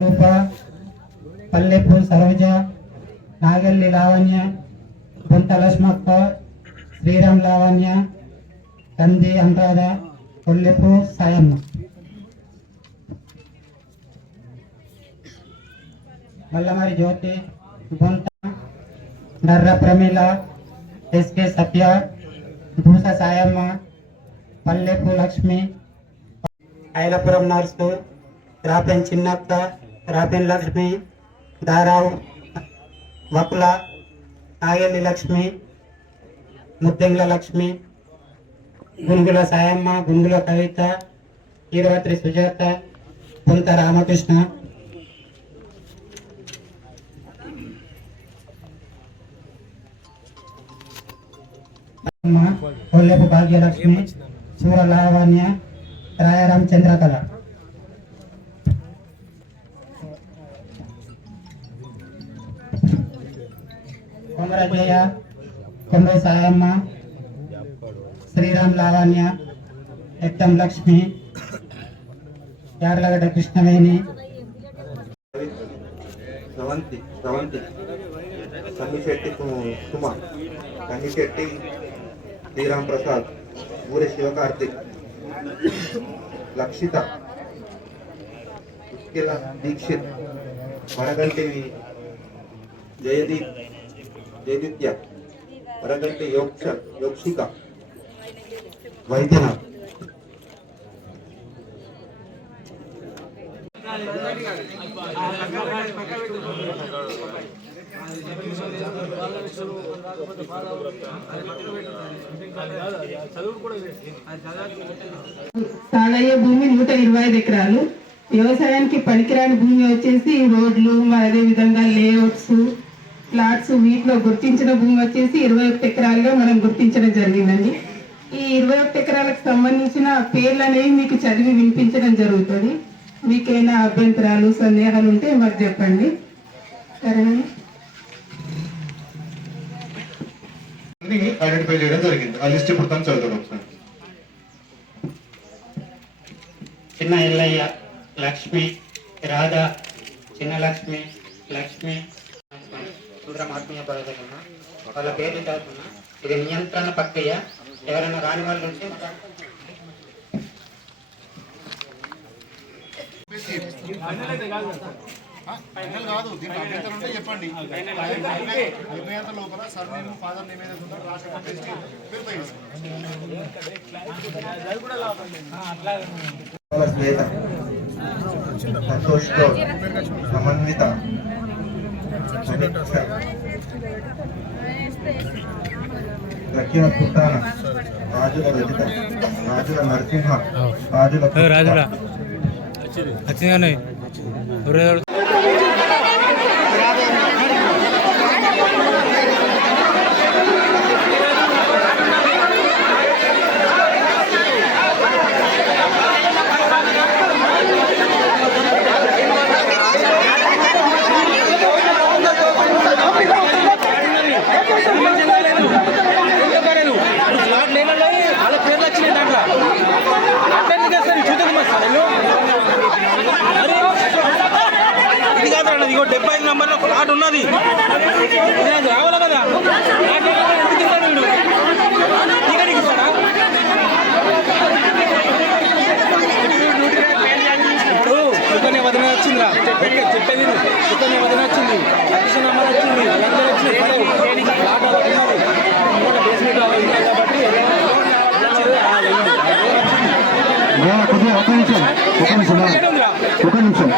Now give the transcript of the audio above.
రూప పల్లెపు సరోజ నాగల్లి లావణ్య గుంట లక్ష్మక్క శ్రీరామ్ లావణ్య కంది అనురాధ కొల్లెప్పు సాయమ్మ మల్లమారి జ్యోతి బొంత నర్ర ప్రమీల ఎస్కే సత్య భూస సాయమ్మ పల్లెపు లక్ష్మి ఐలపురం నర్సు రాపెన్ చిన్నప్ప రాపెన్ లక్ష్మి దారావు వకుల నాగల్లి లక్ష్మి ముద్దెంగ్ల లక్ష్మి గుంగుల సాయమ్మ గుంగుల కవిత ఈరవత్రి సుజాత పుంత రామకృష్ణ. అమ్మ, కొల్లెపు భాగ్యలక్ష్మి సూర లావణ్య రాయారాం చంద్రకళ. కొమరజయ కొండ సాయమ్మ శ్రీరామ్ లావణ్య ఎట్టం లక్ష్మి యార్లగడ్డ కృష్ణవేణి. స్రవంతి స్రవంతి కన్నిశెట్టి సు- సుమ కన్నిశెట్టి శ్రీరామ్ ప్రసాద్. ఊరి శివకార్తిక్ లక్షిత. ఉస్కిల దీక్షిత్. వరగంటి జయదీప్. జయదిత్య వరగంటి యోక్ష యోక్షిక వైద్యనాథ్. సాగయ్యే భూమి నూట ఇరవై ఐదు ఎకరాలు. వ్యవసాయానికి పనికిరాని భూమి వచ్చేసి రోడ్లు అదే విధంగా లేఅవుట్స్ ప్లాట్స్ వీటిలో గుర్తించిన భూమి వచ్చేసి ఇరవై ఒకటి ఎకరాలుగా మనం గుర్తించడం జరిగిందండి. ఈ ఇరవై ఒకటి ఎకరాలకు సంబంధించిన పేర్లు అనేవి మీకు చదివి వినిపించడం జరుగుతుంది. మీకేమైనా అభ్యంతరాలు సందేహాలు ఉంటే మాకు చెప్పండి. సరేనా అన్ని ఐడెంటిఫై చేయడం జరిగింది. ఆ లిస్ట్ ఇప్పుడు తను చదువుతాడు ఒకసారి. చిన్న ఎల్లయ్య లక్ష్మి రాధ చిన్న లక్ష్మి లక్ష్మి. సుందరం ఆత్మీయ పదవుతున్నా వాళ్ళ పేర్లు చదువుతున్నా. ఇది నియంత్రణ ప్రక్రియ. ఎవరైనా రాని వాళ్ళు ఉంటే ఫైనల్ కాదు. దీనికి అభ్యంతరం ఉంటే చెప్పండి. అయిపోయేంత లోపల సర్ నేమ్ ఫాదర్ నేమ్ ఏదైతే ఉందో? రాసి పంపించి వెరిఫై శ్వేత సంతోష్ గౌడ్ సమన్విత లక్ష్మణ పుట్టాన రాజుల రజిత రాజుల నరసింహ రాజుల రాజులా వచ్చింది ఇది కాదు ఇగో డెబ్బై ఐదు నంబర్ ఫ్లాట్ ఉన్నది. ఇది నాకు రావాలి కదా? నాకు ఎందుకు ఇస్తాడు వీడు టికెట్ ఇస్తాడా ఇప్పుడు సుకన్య వదిన వచ్చిందిరా. ఓకే చెప్పేది విను. సుకన్య వదిన వచ్చింది. నంబర్ వచ్చింది. అందరూ వచ్చింది ఉన్నది. మూడు బేస్మెంట్ ఉన్నది కాబట్టి ఒక నిమిషం. ఒక ఒక నిమిషం.